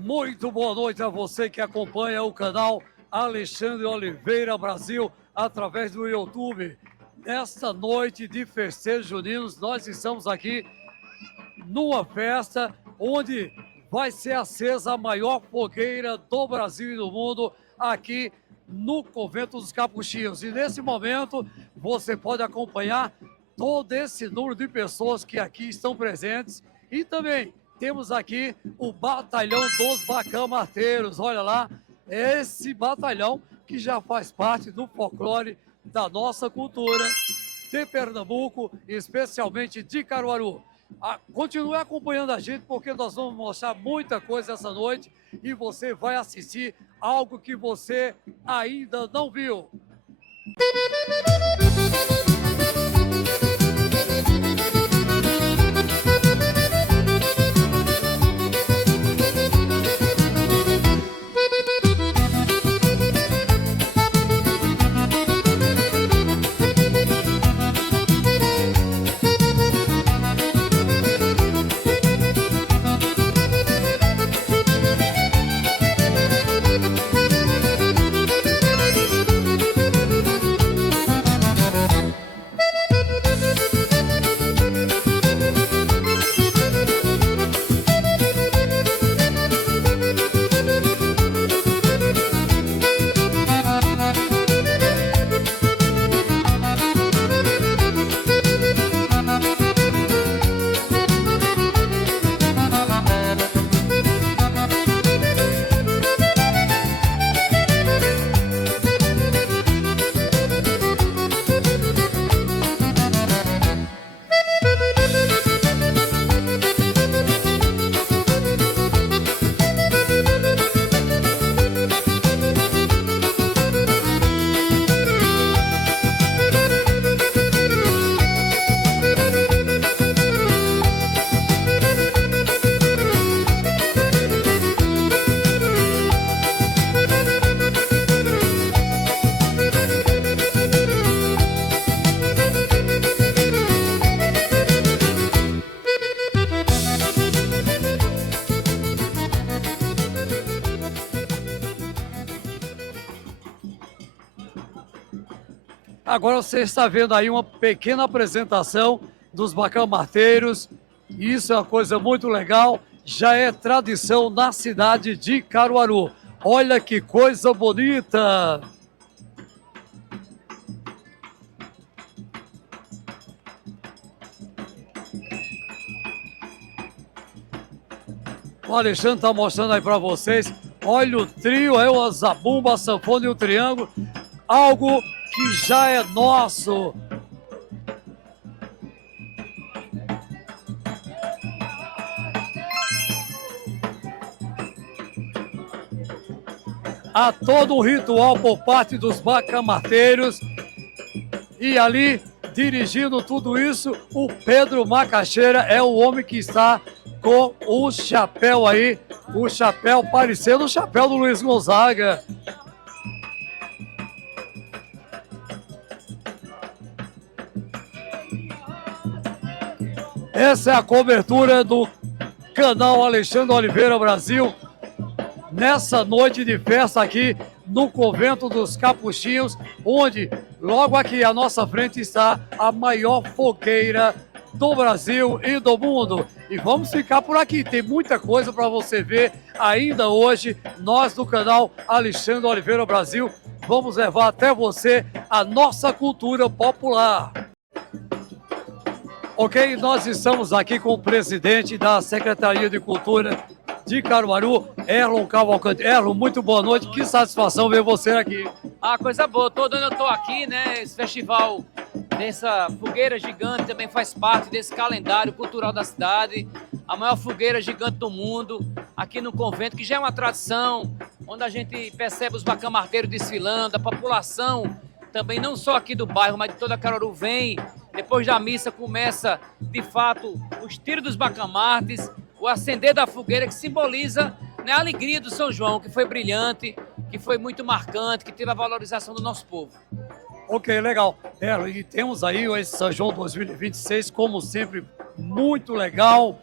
Muito boa noite a você que acompanha o canal Alexandre Oliveira Brasil através do YouTube. Nesta noite de festejos juninos, nós estamos aqui numa festa onde vai ser acesa a maior fogueira do Brasil e do mundo aqui no Convento dos Capuchinhos. E nesse momento você pode acompanhar todo esse número de pessoas que aqui estão presentes e também temos aqui o Batalhão dos Bacamarteiros. Olha lá, esse batalhão que já faz parte do folclore da nossa cultura de Pernambuco, especialmente de Caruaru. Continue acompanhando a gente porque nós vamos mostrar muita coisa essa noite e você vai assistir algo que você ainda não viu. Agora você está vendo aí uma pequena apresentação dos bacamarteiros. Isso é uma coisa muito legal, já é tradição na cidade de Caruaru. Olha que coisa bonita! O Alexandre está mostrando aí para vocês. Olha o trio, é o zabumba, a sanfona e o triângulo. Algo que já é nosso. Há todo um ritual por parte dos bacamarteiros. E ali, dirigindo tudo isso, o Pedro Macaxeira é o homem que está com o chapéu aí. O chapéu parecendo o chapéu do Luiz Gonzaga. Essa é a cobertura do canal Alexandre Oliveira Brasil, nessa noite de festa aqui no Convento dos Capuchinhos, onde logo aqui à nossa frente está a maior fogueira do Brasil e do mundo. E vamos ficar por aqui, tem muita coisa para você ver ainda hoje. Nós do canal Alexandre Oliveira Brasil vamos levar até você a nossa cultura popular. Ok, nós estamos aqui com o presidente da Secretaria de Cultura de Caruaru, Erlon Cavalcante. Erlon, muito boa noite, que satisfação ver você aqui. Coisa boa, todo ano eu tô aqui, né, esse festival dessa fogueira gigante também faz parte desse calendário cultural da cidade, a maior fogueira gigante do mundo, aqui no convento, que já é uma tradição, onde a gente percebe os bacamarteiros desfilando, a população também, não só aqui do bairro, mas de toda Caruaru vem. Depois da missa começa, de fato, os tiros dos bacamartes, o acender da fogueira que simboliza, né, a alegria do São João, que foi brilhante, que foi muito marcante, que teve a valorização do nosso povo. Ok, legal. E temos aí esse São João 2026, como sempre, muito legal,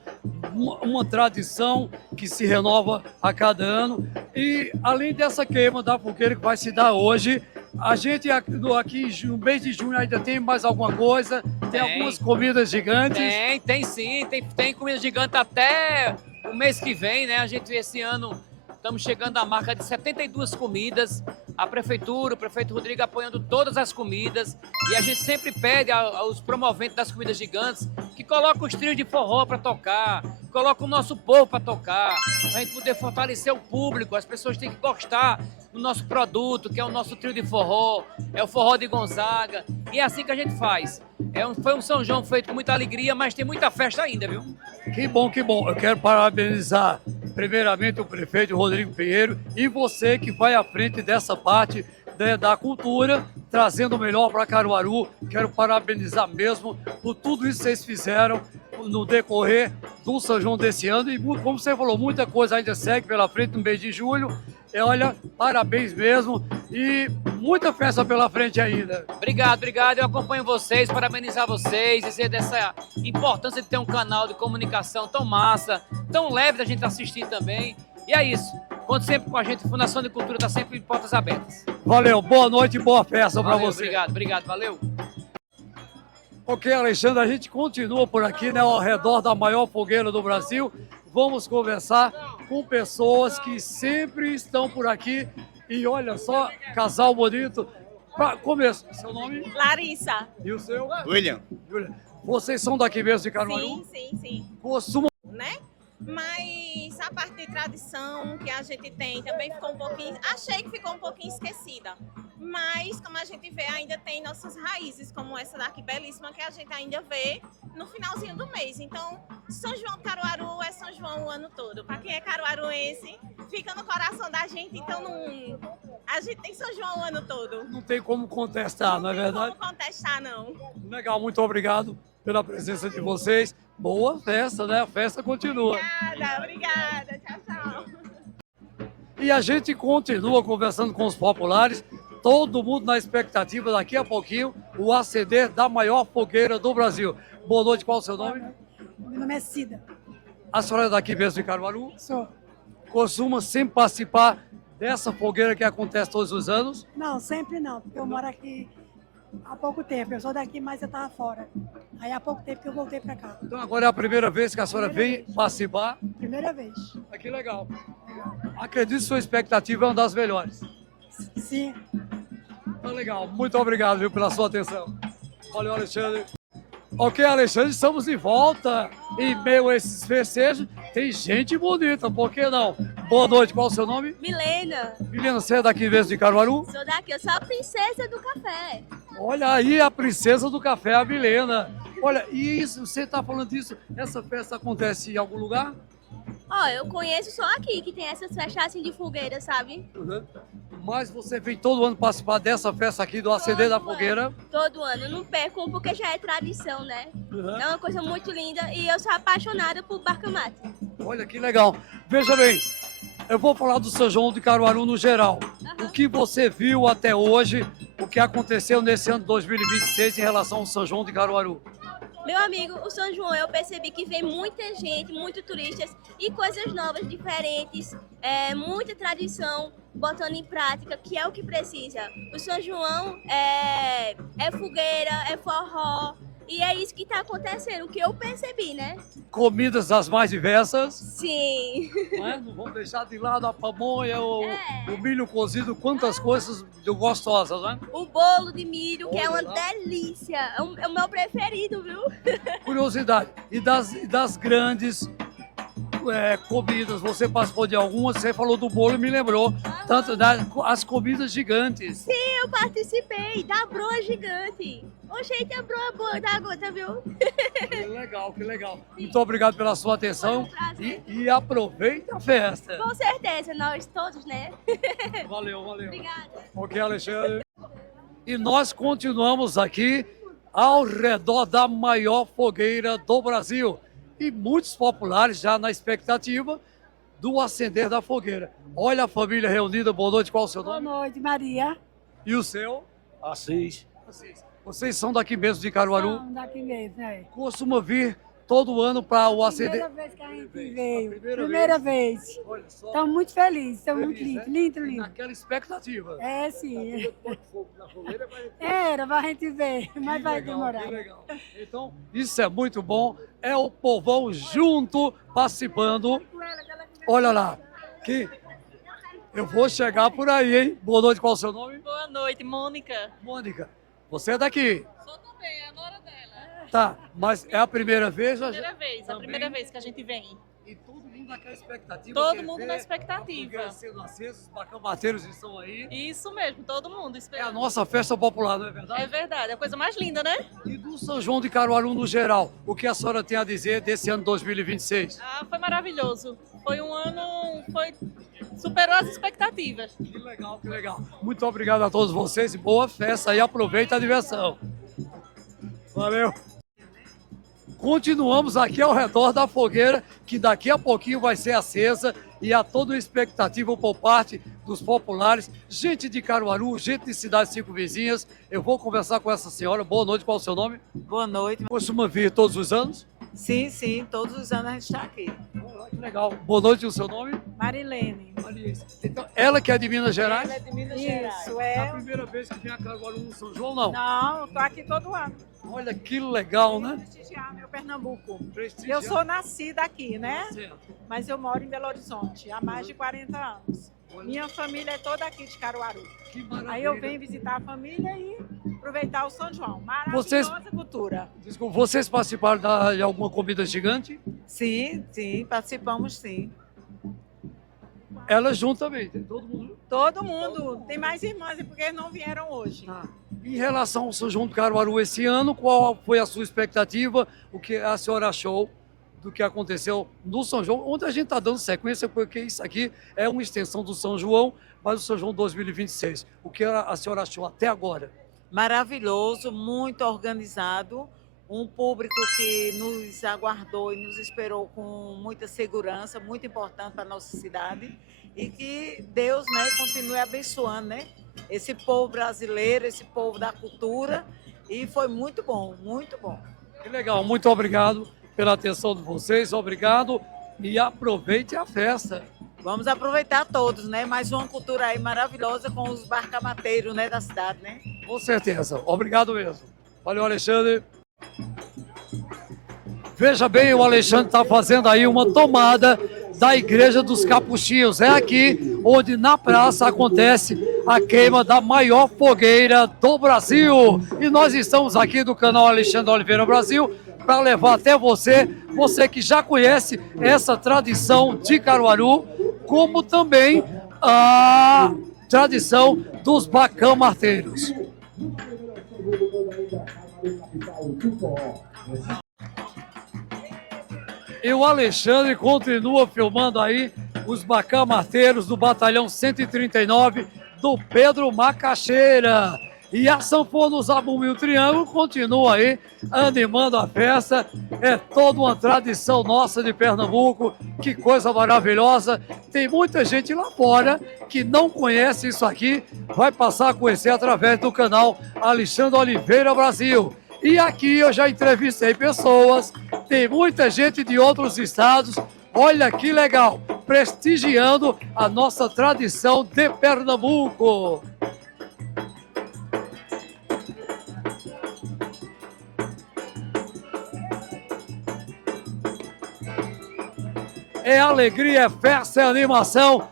uma tradição que se renova a cada ano. E além dessa queima da fogueira que vai se dar hoje, a gente aqui no mês de junho ainda tem mais alguma coisa? Tem algumas comidas gigantes? Tem sim, tem comida gigante até o mês que vem, né? A gente esse ano estamos chegando à marca de 72 comidas. A prefeitura, o prefeito Rodrigo apoiando todas as comidas. E a gente sempre pede aos promoventes das comidas gigantes que colocam os trios de forró para tocar, colocam o nosso povo para tocar, para a gente poder fortalecer o público. As pessoas têm que gostar do nosso produto, que é o nosso trio de forró, é o forró de Gonzaga. E é assim que a gente faz. Foi um São João feito com muita alegria, mas tem muita festa ainda, viu? Que bom, que bom. Eu quero parabenizar primeiramente o prefeito Rodrigo Pinheiro e você que vai à frente dessa parte, né, da cultura, trazendo o melhor para Caruaru. Quero parabenizar mesmo por tudo isso que vocês fizeram no decorrer do São João desse ano. E como você falou, muita coisa ainda segue pela frente no mês de julho. Olha, parabéns mesmo e muita festa pela frente ainda. Obrigado. Eu acompanho vocês, parabenizar vocês, dizer dessa importância de ter um canal de comunicação tão massa, tão leve da gente assistir também. E é isso. Conte sempre com a gente, a Fundação de Cultura está sempre de portas abertas. Valeu, boa noite e boa festa para você. Obrigado, valeu. Ok, Alexandre, a gente continua por aqui, né, ao redor da maior fogueira do Brasil. Vamos conversar com pessoas que sempre estão por aqui. E olha só, casal bonito. Para começar, seu nome? Larissa. E o seu? William. Vocês são daqui mesmo de Caruaru? Sim. Costumam... Né? Mas a parte de tradição que a gente tem também ficou um pouquinho... Achei que ficou um pouquinho esquecida. Mas, como a gente vê, ainda tem nossas raízes, como essa daqui belíssima, que a gente ainda vê no finalzinho do mês. Então, São João do Caruaru é São João o ano todo. Para quem é caruaruense, fica no coração da gente. Então, a gente tem São João o ano todo. Não tem como contestar, não é verdade? Não tem como contestar, não. Legal, muito obrigado pela presença de vocês. Boa festa, né? A festa continua. Obrigada. Tchau. E a gente continua conversando com os populares. Todo mundo na expectativa, daqui a pouquinho, o acender da maior fogueira do Brasil. Boa noite, qual é o seu nome? Meu nome é Cida. A senhora é daqui mesmo de Caruaru? Sou. Costuma sempre participar dessa fogueira que acontece todos os anos? Não, sempre não, porque eu moro aqui há pouco tempo. Eu sou daqui, mas eu estava fora. Aí há pouco tempo que eu voltei para cá. Então agora é a primeira vez que a senhora vem participar? Primeira vez. Ah, que legal. Acredito que sua expectativa é uma das melhores. Sim. Tá legal. Muito obrigado, viu, pela sua atenção. Valeu, Alexandre. Ok, Alexandre, estamos de volta. Em meio a esses festejos, tem gente bonita, por que não? Boa noite, qual é o seu nome? Milena, Milena, você é daqui mesmo de Caruaru? sou daqui, eu sou a princesa do café. Olha aí a princesa do café, a Milena. Olha, e isso, você está falando disso, essa festa acontece em algum lugar? Ó, eu conheço só aqui, que tem essas festas assim de fogueira, sabe? Uhum. Mas você vem todo ano participar dessa festa aqui do acender da Todo ano. fogueira? Todo ano, eu não perco porque já é tradição, né? Uhum. É uma coisa muito linda e eu sou apaixonada por barca-mate. Olha que legal. Veja bem, eu vou falar do São João de Caruaru no geral. Aham. O que você viu até hoje, o que aconteceu nesse ano de 2026 em relação ao São João de Caruaru? Meu amigo, o São João, eu percebi que vem muita gente, muitos turistas e coisas novas, diferentes, muita tradição botando em prática, que é o que precisa. O São João é fogueira, é forró, e é isso que está acontecendo, o que eu percebi, né? Comidas das mais diversas, Sim. não é? Não vamos deixar de lado a pamonha, É. o milho cozido, quantas coisas gostosas, não é? O bolo de milho, que é uma Olha lá. delícia. É o meu preferido, viu? Curiosidade, e das grandes comidas, você participou de algumas, você falou do bolo e me lembrou, tanto as comidas gigantes. Eu participei da broa gigante. Oxente, a broa boa da gota, viu? Que legal, que legal. Muito obrigado pela sua atenção Foi um prazer. e aproveite a festa. Com certeza, nós todos, né? Valeu. Obrigada. Ok, Alexandre. E nós continuamos aqui ao redor da maior fogueira do Brasil. E muitos populares já na expectativa do acender da fogueira. Olha a família reunida, boa noite, qual é o seu Boa nome? noite, Maria. E o seu? Assis. Vocês são daqui mesmo de Caruaru? Não, daqui mesmo, né? Costuma vir todo ano para o ACD. Primeira vez que a gente veio. Primeira Primeira vez. Olha só. Estamos muito felizes, estamos muito Feliz, lindos, né? lindo, E lindo. naquela expectativa. É, sim. Na fogueira, mas... Era pra gente ver, mas Que vai legal, demorar. que legal. Então, isso é muito bom. É o povão junto, participando. Olha lá, que eu vou chegar por aí, hein? Boa noite, qual é o seu nome? Boa noite, Mônica. Mônica, você é daqui. Sou também, é a nora dela. Tá, mas é a primeira vez? ou Primeira vez, a Também? primeira vez que a gente vem. E todo mundo naquela expectativa. Todo quer mundo ver na a expectativa. fogueira sendo acesa, os bacamateiros estão aí. Isso mesmo, todo mundo É a esperando. nossa festa popular, não é verdade? É verdade, é a coisa mais linda, né? E do São João de Caruaru no geral, o que a senhora tem a dizer desse ano 2026? Ah, foi maravilhoso. Foi um ano, superou as expectativas. Que legal, que legal. Muito obrigado a todos vocês e boa festa e aproveita a diversão. Valeu. Continuamos aqui ao redor da fogueira, que daqui a pouquinho vai ser acesa e há toda uma expectativa por parte dos populares, gente de Caruaru, gente de cidades circunvizinhas. Eu vou conversar com essa senhora. Boa noite, qual é o seu nome? Boa noite. Costuma vir todos os anos? Sim, sim, todos os anos a gente está aqui. Que legal. Boa noite, o seu nome? Marilene. Então, ela que é de Minas Gerais? Ela é de Minas Isso, Gerais. É a é. primeira vez que vem a Caruaru no São João, não? Não, estou aqui todo ano. Olha que legal, né? Prestigiar meu Pernambuco. Prestigiar. Eu sou nascida aqui, né? Certo. Mas eu moro em Belo Horizonte há mais de 40 anos. Olha, Minha família é toda aqui de Caruaru. que maravilha. Aí eu venho visitar a família e aproveitar o São João. Vocês- Maravilhosa cultura. Desculpa, vocês participaram de alguma comida gigante? Sim, sim, participamos sim. Ela junto também, tem todo mundo. Todo mundo. Tem mais irmãs, porque não vieram hoje. Tá. Em relação ao São João do Caruaru esse ano, qual foi a sua expectativa? O que a senhora achou do que aconteceu no São João? Onde a gente está dando sequência, porque isso aqui é uma extensão do São João, mas o São João 2026. O que a senhora achou até agora? Maravilhoso, muito organizado, um público que nos aguardou e nos esperou com muita segurança, muito importante para a nossa cidade, e que Deus, né, continue abençoando, né, esse povo brasileiro, esse povo da cultura, e foi muito bom, muito bom. Que legal, muito obrigado pela atenção de vocês, obrigado e aproveite a festa. Vamos aproveitar todos, né, mais uma cultura aí maravilhosa com os barcamateiros, né, da cidade, né. Com certeza, obrigado mesmo. Valeu, Alexandre. Veja bem, o Alexandre está fazendo aí uma tomada da Igreja dos Capuchinhos. É aqui onde na praça acontece a queima da maior fogueira do Brasil. E nós estamos aqui do canal Alexandre Oliveira Brasil para levar até você, você que já conhece essa tradição de Caruaru, como também a tradição dos bacamarteiros. E o Alexandre continua filmando aí os bacamarteiros do Batalhão 139 do Pedro Macaxeira. E a sanfona Zabumba e o Triângulo continua aí animando a festa. É toda uma tradição nossa de Pernambuco. Que coisa maravilhosa. Tem muita gente lá fora que não conhece isso aqui. Vai passar a conhecer através do canal Alexandre Oliveira Brasil. E aqui eu já entrevistei pessoas, tem muita gente de outros estados. Olha que legal, prestigiando a nossa tradição de Pernambuco. É alegria, é festa, é animação.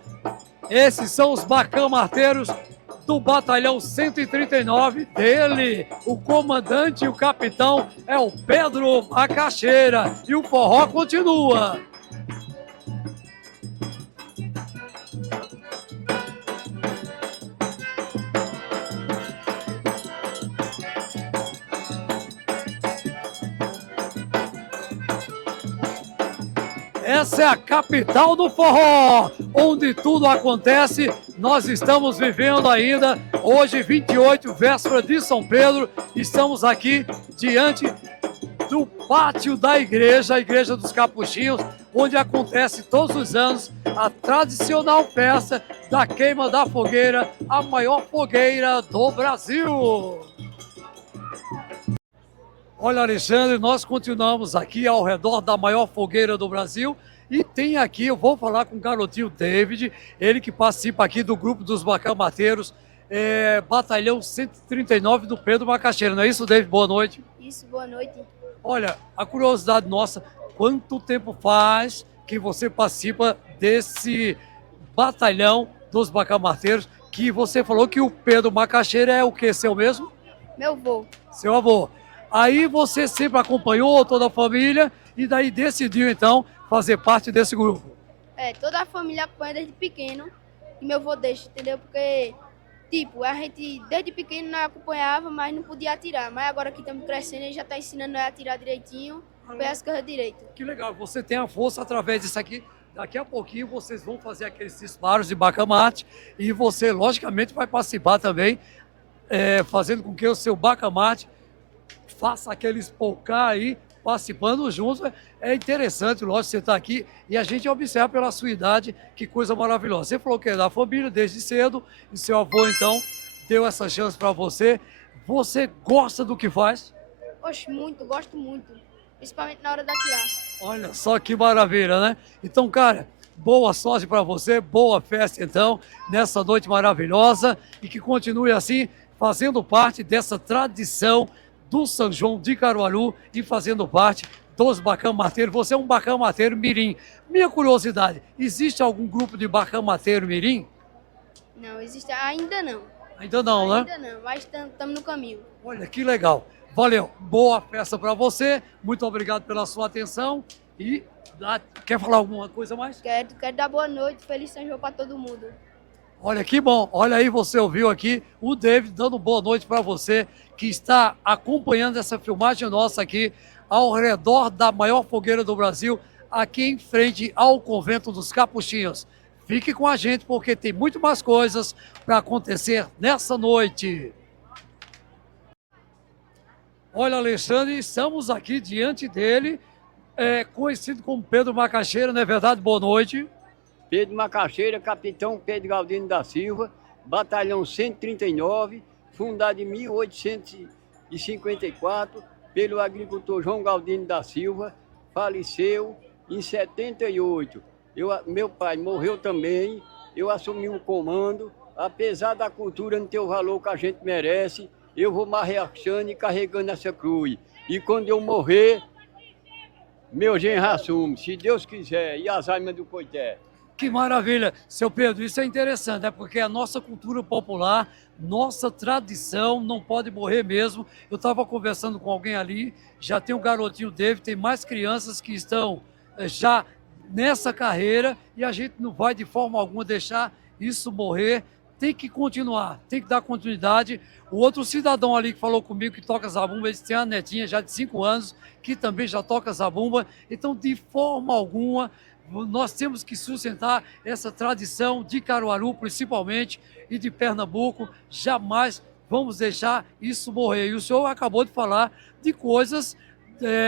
Esses são os bacamarteiros do Batalhão 139 dele. O comandante e o capitão é o Pedro Macaxeira. E o forró continua. Essa é a capital do forró, onde tudo acontece. Nós estamos vivendo ainda, hoje 28, véspera de São Pedro, estamos aqui diante do pátio da igreja, a Igreja dos Capuchinhos, onde acontece todos os anos a tradicional festa da queima da fogueira, a maior fogueira do Brasil. Olha, Alexandre, nós continuamos aqui ao redor da maior fogueira do Brasil e tem aqui, eu vou falar com o garotinho David, ele que participa aqui do grupo dos bacamateiros, Batalhão 139 do Pedro Macaxeira. Não é isso, David? Boa noite. Isso, boa noite. Olha, a curiosidade nossa, quanto tempo faz que você participa desse batalhão dos bacamateiros, que você falou que o Pedro Macaxeira é o que, seu mesmo? Meu vô. Seu avô. Aí você sempre acompanhou toda a família e daí decidiu então fazer parte desse grupo. Toda a família acompanha desde pequeno e meu vô deixa, entendeu? Porque, tipo, a gente desde pequeno não acompanhava, mas não podia atirar. Mas agora que estamos crescendo, ele já está ensinando a atirar direitinho, foi as coisas direito. Que legal, você tem a força através disso aqui. Daqui a pouquinho vocês vão fazer aqueles disparos de bacamarte e você, logicamente, vai participar também, fazendo com que o seu bacamarte faça aquele espolcar aí, participando junto. É interessante, lógico, você está aqui e a gente observa pela sua idade, que coisa maravilhosa. Você falou que é da família desde cedo e seu avô, então, deu essa chance para você. Você gosta do que faz? Oxe, muito, gosto muito. Principalmente na hora de atirar. Olha só que maravilha, né? Então, cara, boa sorte para você, boa festa, então, nessa noite maravilhosa e que continue assim, fazendo parte dessa tradição do São João de Caruaru e fazendo parte dos bacamateiros. Você é um bacamateiro mirim. Minha curiosidade, existe algum grupo de bacamateiro mirim? Não, existe ainda não. Ainda não, né? Ainda não, mas estamos no caminho. Olha, que legal. Valeu. Boa festa para você. Muito obrigado pela sua atenção. E quer falar alguma coisa mais? Quero dar boa noite, feliz São João para todo mundo. Olha que bom. Olha aí, você ouviu aqui o David dando boa noite para você que está acompanhando essa filmagem nossa aqui ao redor da maior fogueira do Brasil, aqui em frente ao Convento dos Capuchinhos. Fique com a gente porque tem muito mais coisas para acontecer nessa noite. Olha, Alexandre, estamos aqui diante dele, conhecido como Pedro Macaxeira, não é verdade? Boa noite. Pedro Macaxeira, capitão Pedro Galdino da Silva, batalhão 139, fundado em 1854 pelo agricultor João Galdino da Silva, faleceu em 78. Meu pai morreu também, eu assumi o comando, apesar da cultura não ter o valor que a gente merece, eu vou marreachando e carregando essa cruz. E quando eu morrer, meu genro assume, se Deus quiser, e as almas do coité. Que maravilha, seu Pedro, isso é interessante, porque a nossa cultura popular, nossa tradição não pode morrer mesmo. Eu estava conversando com alguém ali, já tem um garotinho David, tem mais crianças que estão já nessa carreira e a gente não vai de forma alguma deixar isso morrer. Tem que continuar, tem que dar continuidade. O outro cidadão ali que falou comigo que toca zabumba, ele tem uma netinha já de 5 anos que também já toca zabumba. Então, de forma alguma, nós temos que sustentar essa tradição de Caruaru, principalmente, e de Pernambuco. Jamais vamos deixar isso morrer. E o senhor acabou de falar de coisas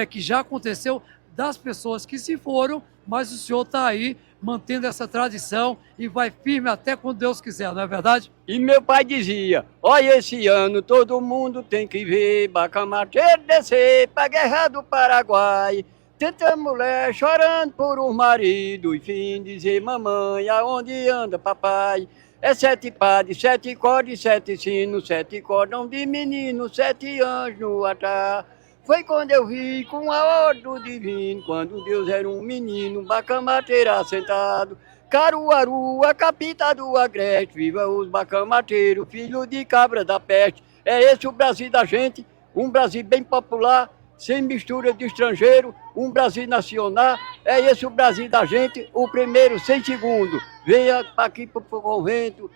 que já aconteceu, das pessoas que se foram, mas o senhor está aí mantendo essa tradição e vai firme até quando Deus quiser, não é verdade? E meu pai dizia, olha, esse ano todo mundo tem que ver bacamateiro descer pra guerra do Paraguai. Tanta mulher chorando por um marido, enfim, dizer, mamãe, aonde anda papai? É 7 padres, 7 cordas, 7 sinos, 7 cordão de menino, 7 anjos no altar. Foi quando eu vi com a ordem do divino, quando Deus era um menino, bacamateiro sentado. Caruaru, a capital do Agreste, viva os bacamateiros, filho de cabra da peste. É esse o Brasil da gente, um Brasil bem popular, sem mistura de estrangeiro, um Brasil nacional. É esse o Brasil da gente, o primeiro sem segundo. Venha aqui para o convento,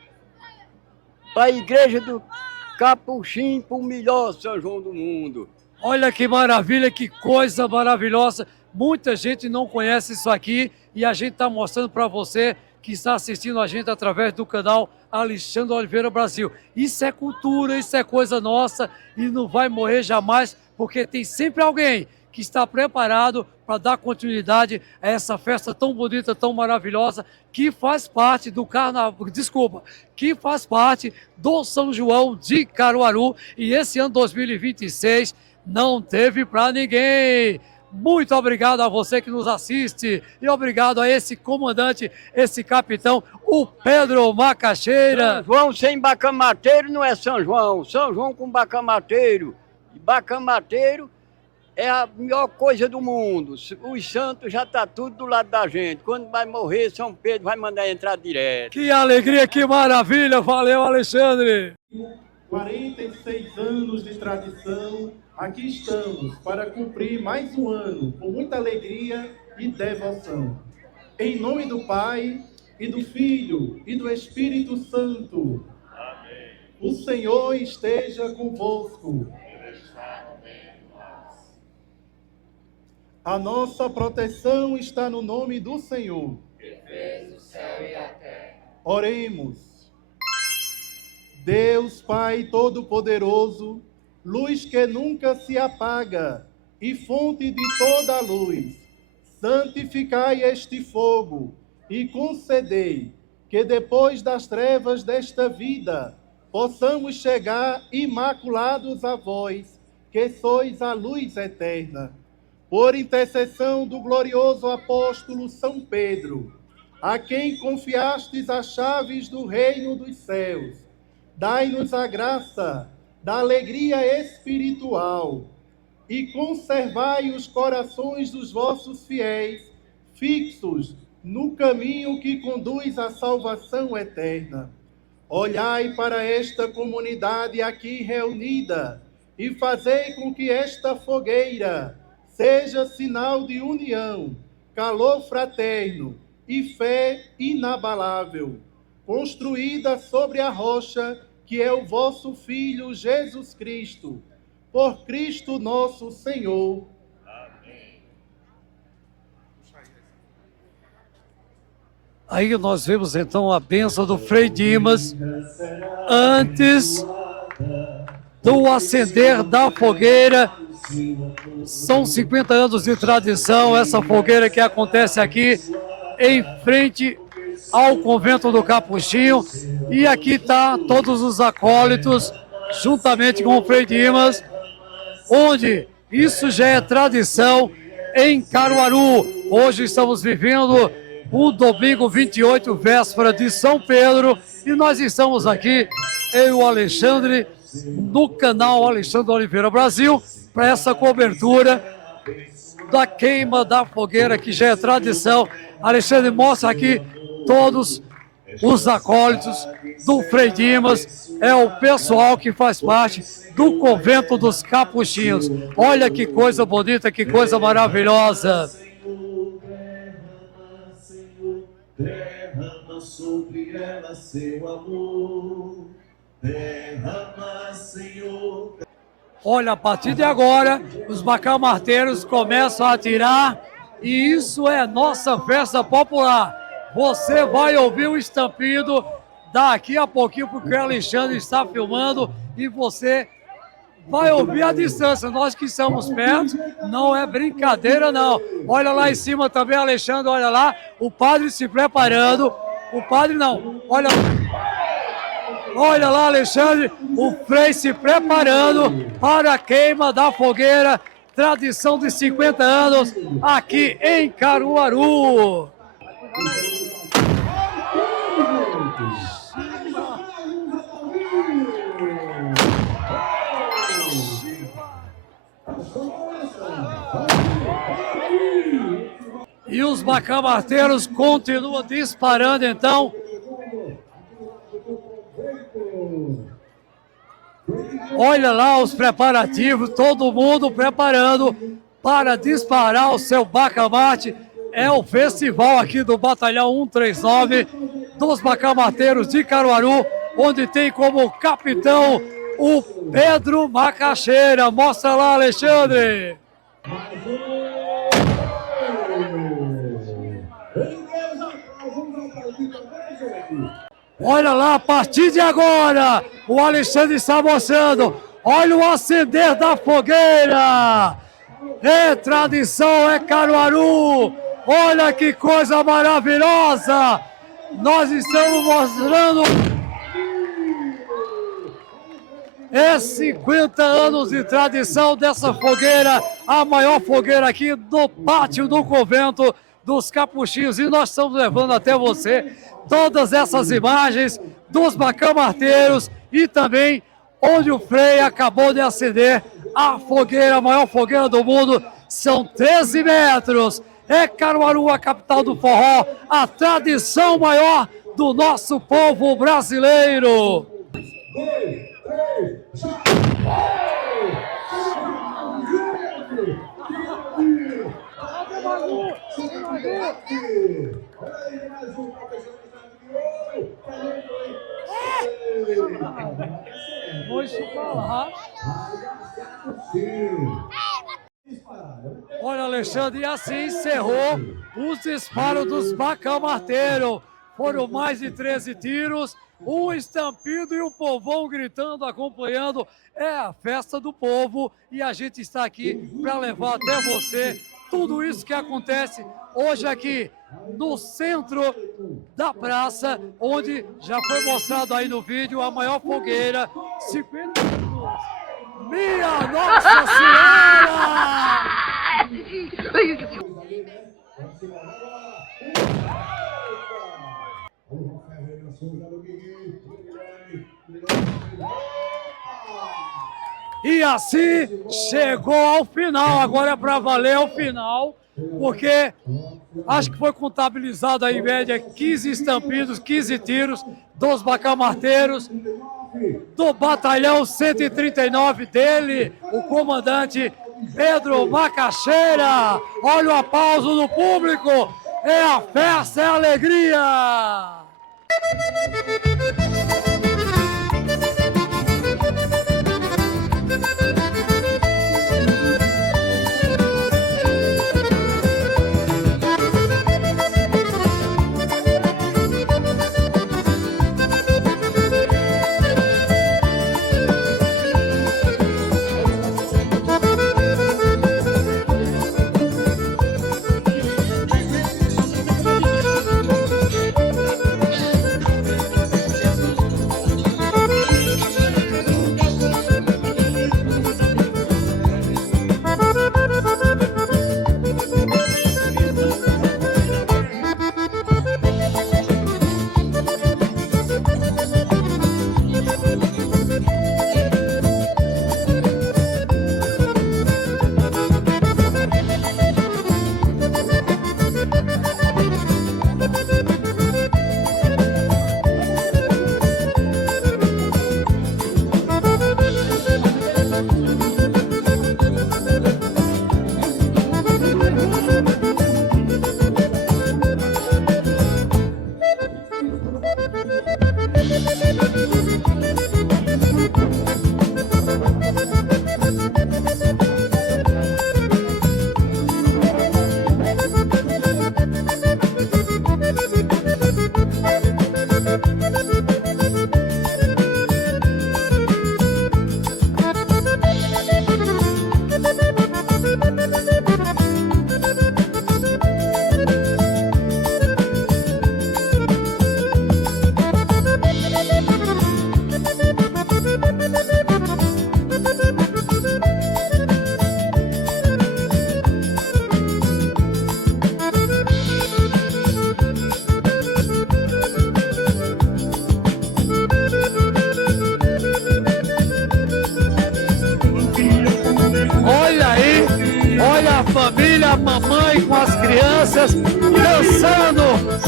para a igreja do Capuchinho, para o melhor São João do mundo. Olha que maravilha, que coisa maravilhosa. Muita gente não conhece isso aqui e a gente está mostrando para você que está assistindo a gente através do canal Alexandre Oliveira Brasil. Isso é cultura, isso é coisa nossa e não vai morrer jamais, porque tem sempre alguém que está preparado para dar continuidade a essa festa tão bonita, tão maravilhosa, que faz parte do que faz parte do São João de Caruaru. E esse ano 2026 não teve para ninguém. Muito obrigado a você que nos assiste e obrigado a esse comandante, esse capitão, o Pedro Macaxeira. São João sem bacamateiro não é São João. São João com bacamateiro. Bacamateiro é a melhor coisa do mundo. Os santos já tá tudo do lado da gente. Quando vai morrer, São Pedro vai mandar entrar direto. Que alegria, que maravilha. Valeu, Alexandre. 46 anos de tradição, aqui estamos para cumprir mais um ano com muita alegria e devoção. Em nome do Pai, e do Filho, e do Espírito Santo. Amém. O Senhor esteja convosco. A nossa proteção está no nome do Senhor, que fez o céu e a terra. Oremos. Deus Pai Todo-Poderoso, luz que nunca se apaga e fonte de toda a luz, santificai este fogo e concedei que depois das trevas desta vida possamos chegar imaculados a vós, que sois a luz eterna. Por intercessão do glorioso apóstolo São Pedro, a quem confiastes as chaves do reino dos céus, dai-nos a graça da alegria espiritual e conservai os corações dos vossos fiéis fixos no caminho que conduz à salvação eterna. Olhai para esta comunidade aqui reunida e fazei com que esta fogueira seja sinal de união, calor fraterno e fé inabalável, construída sobre a rocha que é o vosso Filho Jesus Cristo, por Cristo nosso Senhor. Amém. Aí nós vemos então a bênção do Frei Dimas antes do acender da fogueira. São 50 anos de tradição, essa fogueira que acontece aqui em frente ao convento do Capuchinho. E aqui está todos os acólitos, juntamente com o Frei Dimas, onde isso já é tradição em Caruaru. Hoje estamos vivendo o domingo 28, véspera de São Pedro, e nós estamos aqui, eu e o Alexandre, no canal Alexandre Oliveira Brasil, para essa cobertura da queima da fogueira, que já é tradição. Alexandre, mostra aqui todos os acólitos do Frei Dimas, é o pessoal que faz parte do convento dos Capuchinhos. Olha que coisa bonita, que coisa maravilhosa. Derrama sobre ela seu amor, derrama, Senhor. Olha, a partir de agora, os bacamarteiros começam a atirar, e isso é nossa festa popular. Você vai ouvir o estampido daqui a pouquinho, porque o Alexandre está filmando, e você vai ouvir a distância. Nós que estamos perto, não é brincadeira não. Olha lá em cima também, Alexandre, olha lá, o padre se preparando. O padre não, olha lá, Alexandre, o Frei se preparando para a queima da fogueira, tradição de 50 anos aqui em Caruaru. E os bacamarteiros continuam disparando, então. Olha lá os preparativos, todo mundo preparando para disparar o seu bacamarte. É o festival aqui do Batalhão 139 dos bacamarteiros de Caruaru, onde tem como capitão o Pedro Macaxeira. Mostra lá, Alexandre. Olha lá, a partir de agora, o Alexandre está mostrando. Olha o acender da fogueira. É tradição, é Caruaru. Olha que coisa maravilhosa. Nós estamos mostrando É 50 anos de tradição dessa fogueira, a maior fogueira aqui do pátio do convento dos Capuchinhos. E nós estamos levando até você todas essas imagens dos bacamarteiros e também onde o Frei acabou de acender a fogueira, a maior fogueira do mundo. São 13 metros. É Caruaru, a capital do forró, a tradição maior do nosso povo brasileiro. 2, 3, já! Olha, Alexandre, e assim encerrou os disparos dos bacamarteiros. Foram mais de 13 tiros, um estampido e o povão gritando, acompanhando. É a festa do povo e a gente está aqui para levar até você tudo isso que acontece hoje aqui no centro da praça, onde já foi mostrado aí no vídeo a maior fogueira, 50 minutos. Minha Nossa Senhora! E assim chegou ao final, agora é para valer o final, porque acho que foi contabilizado aí, em média 15 estampidos, 15 tiros dos bacamarteiros, do batalhão 139 dele, o comandante Pedro Macaxeira. Olha o aplauso do público, é a festa, é a alegria! Família, mamãe com as crianças dançando,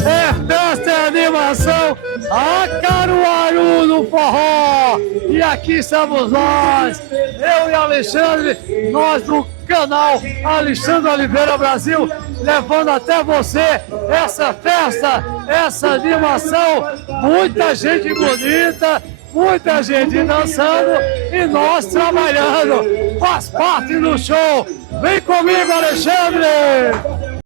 é festa, é animação, a Caruaru no forró. E aqui estamos nós, eu e Alexandre, nós do canal Alexandre Oliveira Brasil, levando até você essa festa, essa animação, muita gente bonita, muita gente dançando e nós trabalhando, faz parte do show. Vem comigo, Alexandre!